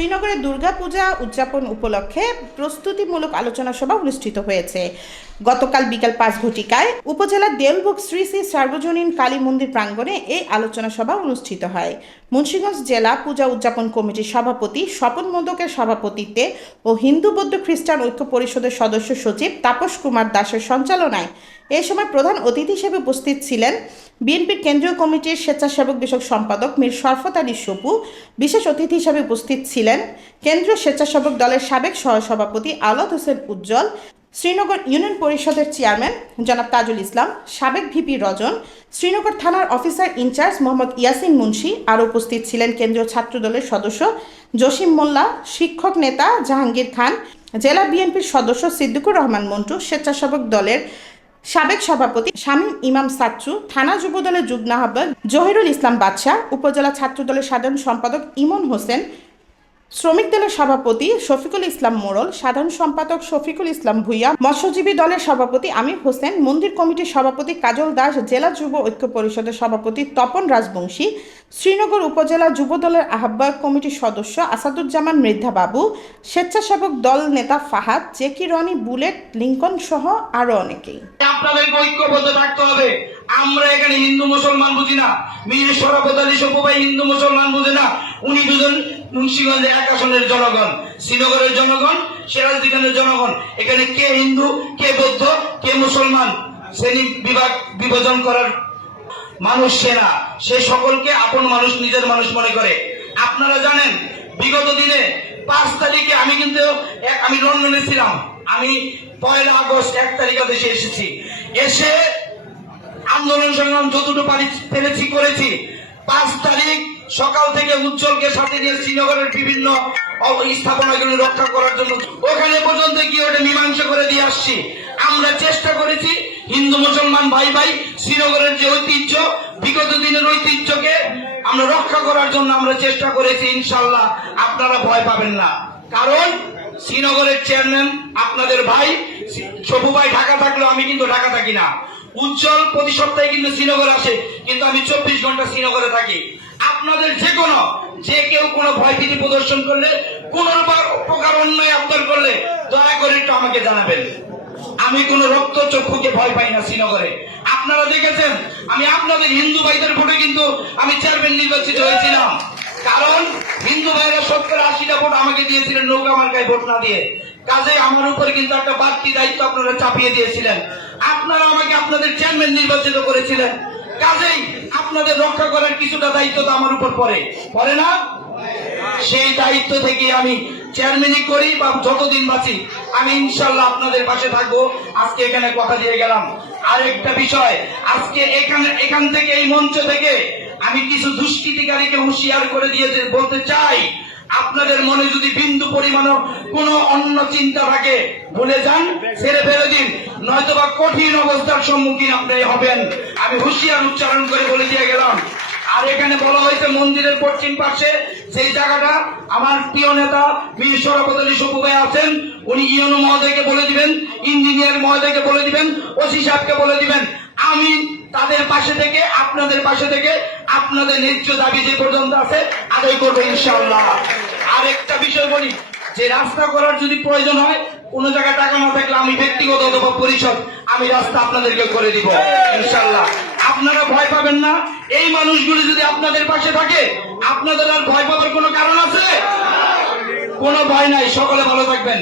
শ্রীনগরে দুর্গাপূজা উদযাপন উপলক্ষে প্রস্তুতিমূলক আলোচনা সভা অনুষ্ঠিত হয়েছে। গতকাল বিকাল 5 ঘটিকায় উপজেলার দেউলবুক শ্রী শ্রী সার্বজনীন কালী মন্দির প্রাঙ্গণে এই আলোচনা সভা অনুষ্ঠিত হয়। মুন্সিগঞ্জ জেলা পূজা উদযাপন কমিটির সভাপতি স্বপন মোদকের সভাপতিত্বে ও হিন্দু বৌদ্ধ খ্রিস্টান ঐক্য পরিষদের সদস্য সচিব তাপস কুমার দাসের সঞ্চালনায় এই সময় প্রধান অতিথি হিসেবে উপস্থিত ছিলেন বিএনপির কেন্দ্রীয় কমিটির স্বেচ্ছাসেবক বিষয়ক সম্পাদক মীর শরফত আলী সপু। বিশেষ অতিথি হিসেবে উপস্থিত ছিলেন কেন্দ্রীয় স্বেচ্ছাসেবক দলের সাবেক সহসভাপতি আওলাদ হোসেন উজ্জ্বল, শ্রীনগর ইউনিয়ন পরিষদের চেয়ারম্যান জনাব তাজুল ইসলাম, সাবেক ভিপি রজন, শ্রীনগর থানার অফিসার ইনচার্জ মোহাম্মদ ইয়াসিন মুন্সি। আরও উপস্থিত ছিলেন কেন্দ্রীয় ছাত্রদলের সদস্য জসিম মোল্লা, শিক্ষক নেতা জাহাঙ্গীর খান, জেলা বিএনপির সদস্য সিদ্দিকুর রহমান মন্টু, স্বেচ্ছাসেবক দলের সাবেক সভাপতি শামীম ইমাম সাচ্চু, থানা যুবদলের যুগ্ম আহ্বায়ক জহিরুল ইসলাম বাদশাহ, উপজেলা ছাত্রদলের সাধারণ সম্পাদক ইমন হোসেন, শ্রমিক দলের সভাপতি শফিকুল ইসলাম মোড়ল, সাধারণ সম্পাদক শফিকুল ইসলাম ভুইয়া, মৎস্যজীবী দলের সভাপতি আমির হোসেন, মন্দির কমিটির সভাপতি কাজল দাস, জেলা যুব ঐক্য পরিষদের সভাপতি তপন রাজবংশী, শ্রীনগর উপজেলা যুব দলের আহ্বায়ক কমিটির সদস্য আসাদুজ্জামান মৃদ্ধা বাবু, স্বেচ্ছাসেবক দল নেতা ফাহাদ, জেকি রনি, বুলেট, লিঙ্কন সহ আরো অনেকেই। আপনাদেরকে ঐক্যবদ্ধ থাকতে হবে। আমরা এখানে হিন্দু মুসলমান বুঝি না। মীর শরাফত আলী সপু ভাই হিন্দু মুসলমান বুঝে না। উনি দুজন মুন্সিগঞ্জের এক আসনের জনগণ, শ্রীনগরের জনগণ, সিরাজদিখানের জনগণ। এখানে কে হিন্দু, কে বৌদ্ধ, কে মুসলমান শ্রেণী বিভাজন করার মানুষ সে না। সে সকলকে আপন মানুষ, নিজের মানুষ মনে করে। আপনারা জানেন বিগত দিনে 5 তারিখে আমি লন্ডনে ছিলাম। আমি 1 আগস্ট 1 তারিখে দেশে এসেছি। এসে আন্দোলন সংগ্রাম যতটুকু পেরেছি করেছি। 5 তারিখ সকাল থেকে উজ্জ্বলকে সাথে নিয়ে শ্রীনগরের বিভিন্ন স্থাপনাগুলো রক্ষা করার জন্য ওখানে পর্যন্ত গিয়ে ওটা মীমাংসা করে দিয়ে আসছি। আমরা চেষ্টা করেছি হিন্দু মুসলমান ভাই ভাই শ্রীনগরের যে ঐতিহ্য, বিগত দিনের ঐতিহ্যকে আমরা রক্ষা করার জন্য আমরা চেষ্টা করেছি। ইনশাআল্লাহ আপনারা ভয় পাবেন না, কারণ শ্রীনগরের চেয়ারম্যান আপনাদের ভাই সবু ভাই ঢাকা থাকলেও আমি কিন্তু ঢাকা থাকি না। উজ্জ্বল প্রতি সপ্তাহে কিন্তু শ্রীনগর আসে, কিন্তু আমি 24 ঘন্টা শ্রীনগরে থাকি। আপনাদের যে কেউ কোনো ভয়ভীতি প্রদর্শন করলে, কোন প্রকার অন্যায় আবদার করলে দয়া করে একটু আমাকে জানাবেন। আমি কোন রক্ত চক্ষুকে ভয় পাই না শ্রীনগরে। আপনারা দেখেছেন আমি আপনাদের হিন্দু ভাইদের ভোটে কিন্তু আমি চেয়ারম্যান নির্বাচিত হয়েছিলাম, কারণ হিন্দু ভাইরা 70-80টা ভোট আমাকে দিয়েছিলেন নৌকা মার্কায় ভোট না দিয়ে। কাজে আমার উপরে কিন্তু একটা বাড়তি দায়িত্ব আপনারা চাপিয়ে দিয়েছিলেন। আপনারা আমাকে আপনাদের চেয়ারম্যান নির্বাচিত করেছিলেন, কাজেই আপনাদের রক্ষা করার কিছুটা দায়িত্ব তো আমার উপর পড়ে না। সেই দায়িত্ব থেকে আমি চেয়ারম্যানই করি বা যতদিন বাঁচি আমি ইনশাল্লাহ আপনাদের পাশে থাকবো। আজকে এখানে কথা দিয়ে গেলাম। আরেকটা বিষয়, আজকে এখান থেকে এই মঞ্চ থেকে আমি কিছু দুষ্কৃতিকারীকে হুঁশিয়ার করে দিয়ে বলতে চাই, আপনাদের মনে যদি বিন্দু পরিমাণও কোনো অন্য চিন্তা থাকে ভুলে যান, ছেড়ে ফেলে দিন, নয়তোবা কঠিন অবস্থার সম্মুখীন আপনি হবেন। আমি হুঁশিয়ার উচ্চারণ করে বলে দিয়ে গেলাম। আর এখানে বলা হয়েছে মন্দিরের পশ্চিম পাশে সেই জায়গাটা আমার প্রিয় নেতা মীর শরাফত আলী সপু ভাই আছেন। উনি ইউনো মহোদয়কে বলে দিবেন, ইঞ্জিনিয়ার মহোদয়কে বলে দিবেন, ওসি সাহেবকে বলে দিবেন। আমি তাদের পাশে থেকে আপনাদের পাশে থেকে আপনাদের ন্যায্য দাবি যে পর্যন্ত আছে আদায় করবো ইনশাআল্লাহ। আরেকটা বিষয় বলি, যে রাস্তা করার যদি প্রয়োজন হয়, কোন জায়গায় টাকা না থাকলে আমি ব্যক্তিগত অথবা পরিষদ আমি রাস্তা আপনাদেরকে করে দিব ইনশাআল্লাহ। আপনারা ভয় পাবেন না। এই মানুষগুলি যদি আপনাদের পাশে থাকে আপনাদের আর ভয় পাওয়ার কোনো কারণ আছে? কোনো ভয় নাই। সকলে ভালো থাকবেন।